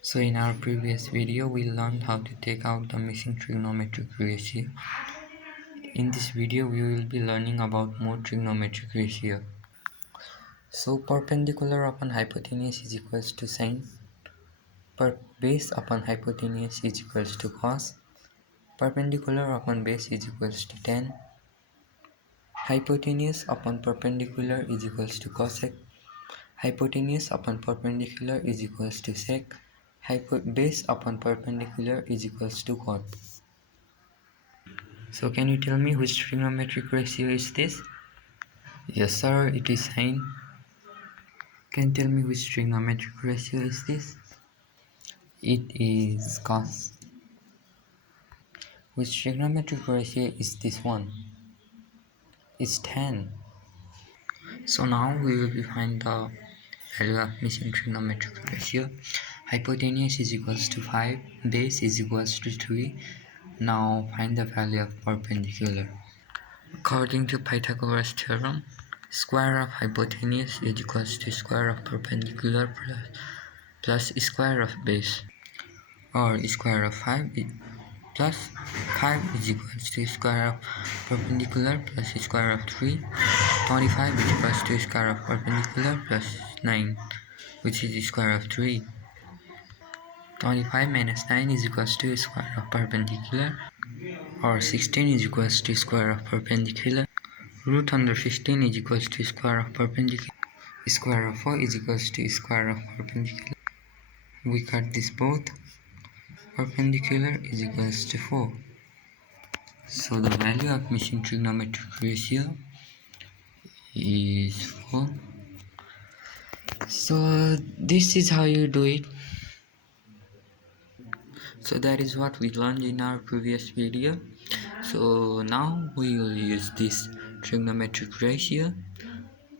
So in our previous video we learned how to take out the missing trigonometric ratio. In this video we will be learning about more trigonometric ratio. So perpendicular upon hypotenuse is equals to sine, base upon hypotenuse is equals to cos, perpendicular upon base is equals to tan, hypotenuse upon perpendicular is equals to cosec, hypotenuse upon perpendicular is equals to sec, base upon perpendicular is equals to cot. So can you tell me which trigonometric ratio is this? Yes sir, it is sine. Can you tell me which trigonometric ratio is this? It is cos. Which trigonometric ratio is this one? It's tan. So now we will be find the value of missing trigonometric ratio. Hypotenuse is equals to 5, base is equals to 3. Now find the value of perpendicular. According to Pythagoras theorem, square of hypotenuse is equals to square of perpendicular plus square of base, or square of 5 plus 5 is equals to square of perpendicular plus square of 3. 25 is equals to square of perpendicular plus 9, which is square of 3. 25 minus 9 is equals to square of perpendicular, or 16 is equals to square of perpendicular. Root under 16 is equals to square of perpendicular. Square of 4 is equals to square of perpendicular. We cut this both. Perpendicular is equals to 4. So the value of missing trigonometric ratio is 4. So this is how you do it. So that is what we learned in our previous video. So now we will use this trigonometric ratio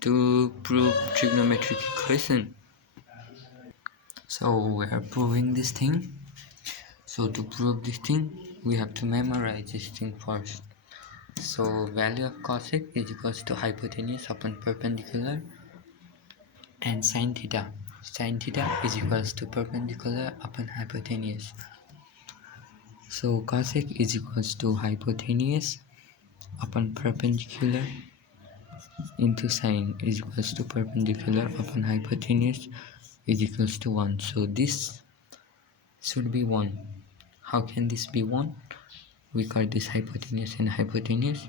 to prove trigonometric equation. So we are proving this thing. So to prove this thing, we have to memorize this thing first. So value of cosec is equals to hypotenuse upon perpendicular, and sin theta. Sin theta is equals to perpendicular upon hypotenuse. So cosec is equals to hypotenuse upon perpendicular into sine is equals to perpendicular upon hypotenuse is equals to 1. So this should be 1. How can this be 1? We cut this hypotenuse and hypotenuse.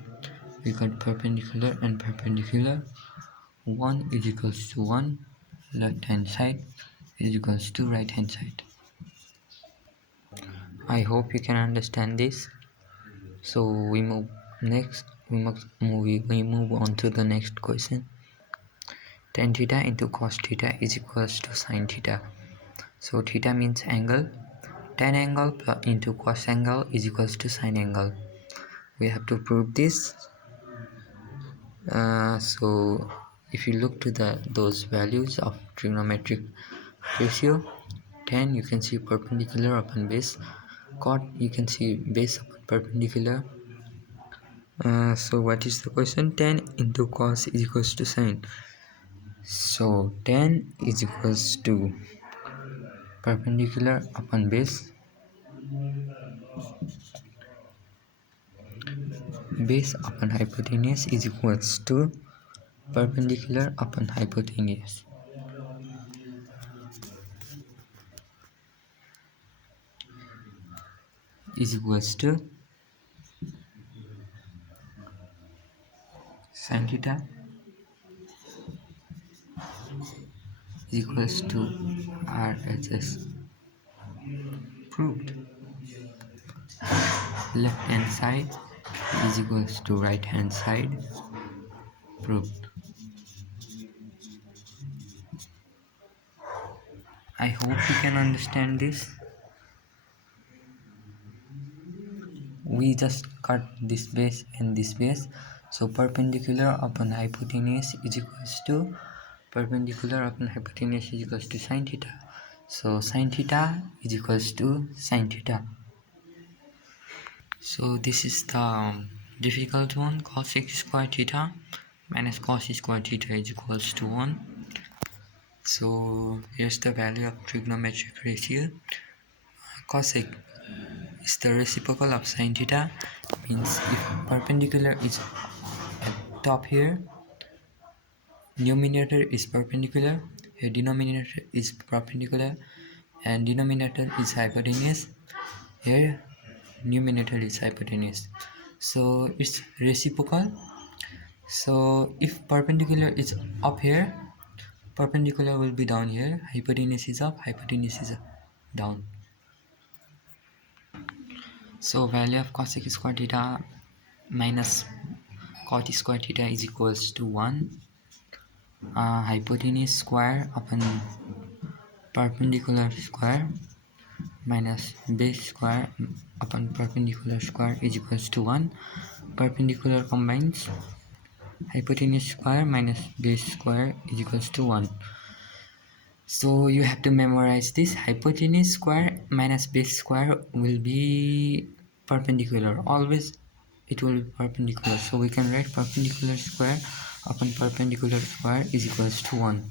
We cut perpendicular and perpendicular. 1 is equals to 1. Left hand side is equals to right hand side. I hope you can understand this. So we move on to the next question. Tan theta into cos theta is equals to sin theta. So theta means angle. Tan angle into cos angle is equals to sin angle. We have to prove this. So if you look to those values of trigonometric ratio, tan you can see perpendicular upon base, cot you can see base upon perpendicular. So what is the question? Tan into cos is equals to sin. So tan is equals to perpendicular upon base, base upon hypotenuse is equals to perpendicular upon hypotenuse. Is equals to sin theta is equals to RHS. Proved. Left hand side is equals to right hand side. Proved. I hope you can understand this. We just cut this base and this base. So perpendicular upon hypotenuse is equals to perpendicular upon hypotenuse is equals to sin theta. So sin theta is equals to sin theta. So this is the difficult one, cosec square theta. minus cos square theta is equals to 1. So here's the value of trigonometric ratio. Cosec is the reciprocal of sin theta, means if perpendicular is at top here, numerator is perpendicular, here denominator is perpendicular, and denominator is hypotenuse, here numerator is hypotenuse. So it's reciprocal. So if perpendicular is up here, perpendicular will be down here, hypotenuse is up, hypotenuse is down. So value of cosec square theta minus cot square theta is equals to 1. Hypotenuse square upon perpendicular square minus base square upon perpendicular square is equals to 1. Perpendicular combines, hypotenuse square minus base square is equals to 1. So you have to memorize this. Hypotenuse square minus base square will be perpendicular. Always it will be perpendicular. So we can write perpendicular square upon perpendicular square is equals to 1.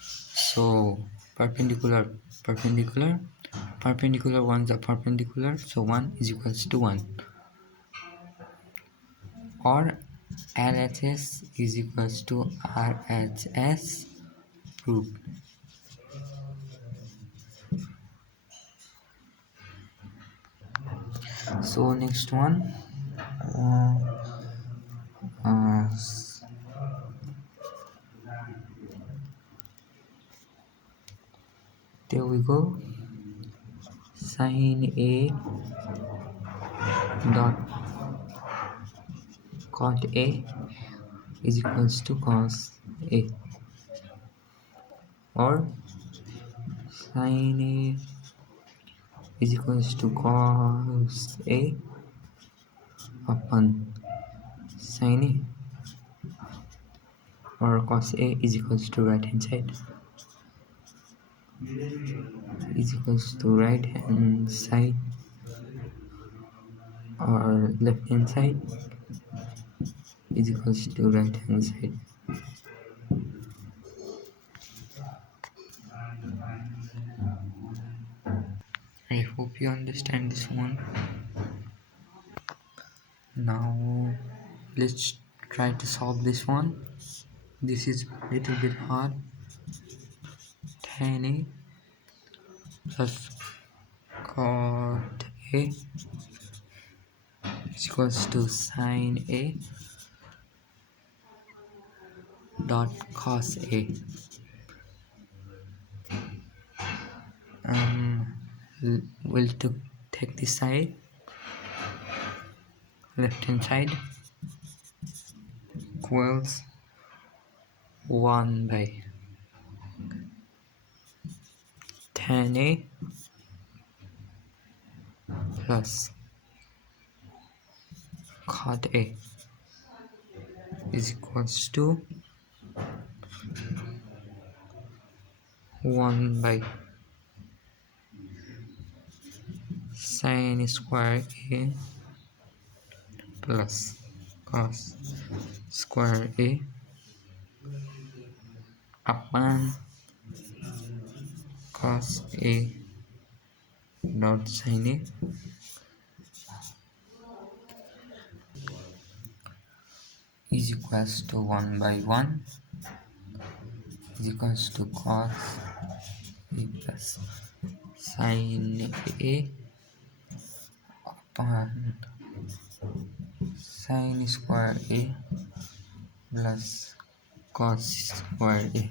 So perpendicular ones are perpendicular, so 1 is equals to 1. Or LHS is equals to RHS, proved. So next one, there we go. Sin A dot cot A is equals to cos A, or sin A is equals to cos A upon sin A, or cos A is equals to right hand side, is equals to right hand side, or left hand side is equals to right hand side. I hope you understand this one. Now let's try to solve this one. This is a little bit hard. Tan A plus cot A is equals to sin A dot cos A. We'll take this side, left hand side, equals 1 by tan A plus cot A is equals to 1 by sin square A plus cos square A upon cos A dot sin A is equals to 1 by 1 is equals to cos A plus sin A upon sin square A plus cos square A.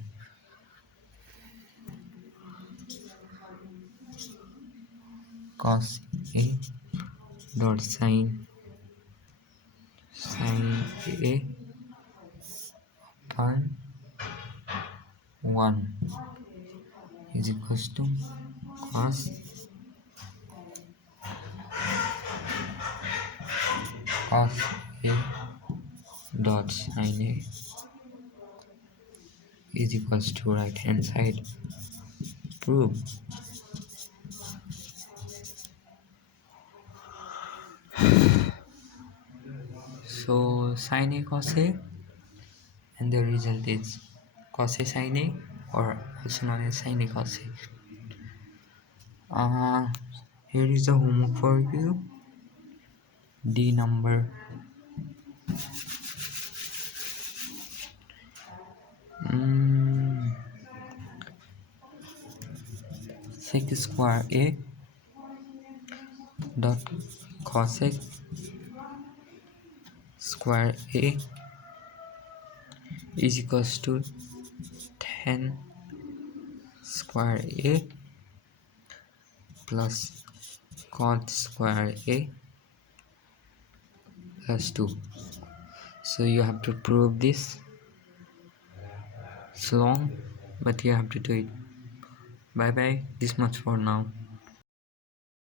Cos A dot sin A upon 1 is equals to cos A dot sin A is equals to right hand side. Prove. So sin A cos A and the result is cos A sin A, or also known as sin A cos A. Here is the homework for you. D number sec square A dot cosec square A is equals to tan square A plus cot square A plus 2. So you have to prove this. It's long, but you have to do it. Bye bye. This much for now.